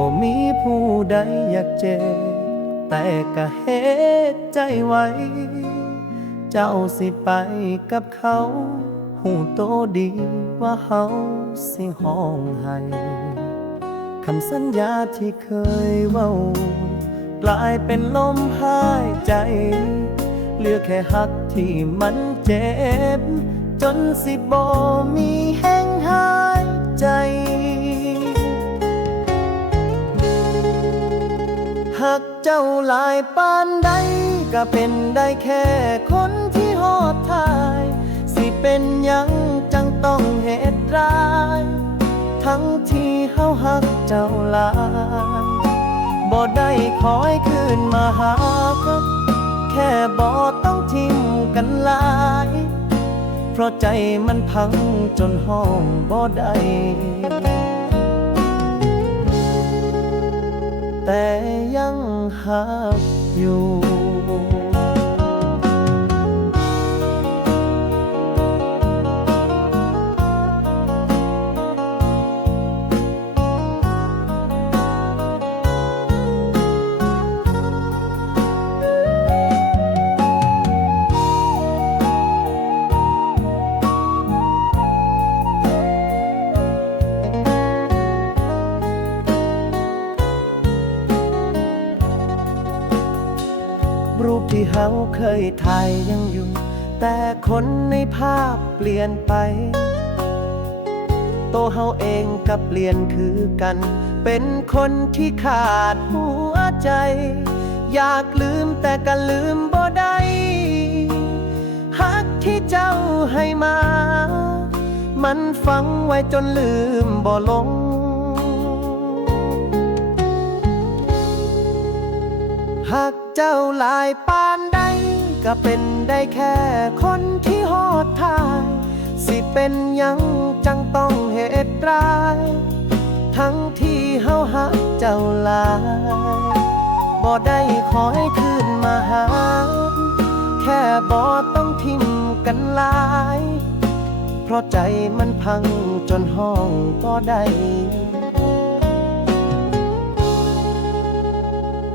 บ่มีผู้ใดอยากเจ็บแต่ก็เฮ็ดใจไว้ เจ้าสิไปกับเขาหูโตดีว่าเฮาสิห้องให้คำสัญญาที่เคยเว้ากลายเป็นลมหายใจเหลือแค่หักที่มันเจ็บจนสิบ่มีแห้งหายใจหักเจ้าหลายปานใดก็เป็นได้แค่คนที่หอดทายสิเป็นหยังจังต้องเหตุร้ายทั้งที่เฮาหักเจ้าหลายบ่ได้ขอให้คืนมาหาแค่บ่ต้องทิ้งกันหลายเพราะใจมันพังจนห้องบ่ได้แต่ยังหักอยู่รูปที่เฮาเคยถ่ายยังอยู่แต่คนในภาพเปลี่ยนไปตัวเฮาเองก็เปลี่ยนคือกันเป็นคนที่ขาดหัวใจอยากลืมแต่ก็ลืมบ่ได้ฮักที่เจ้าให้มามันฝังไว้จนลืมบ่ลงหากเจ้าหลายปานใดก็เป็นได้แค่คนที่หอดทายสิเป็นหยังจังต้องเหตุร้ายทั้งที่เฮาหักเจ้าหลายบ่ได้ขอให้คืนมาหาแค่บ่ต้องทิ่มกันหลายเพราะใจมันพังจนห้องบ่ได้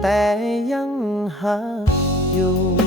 แต่ยังหักอยู่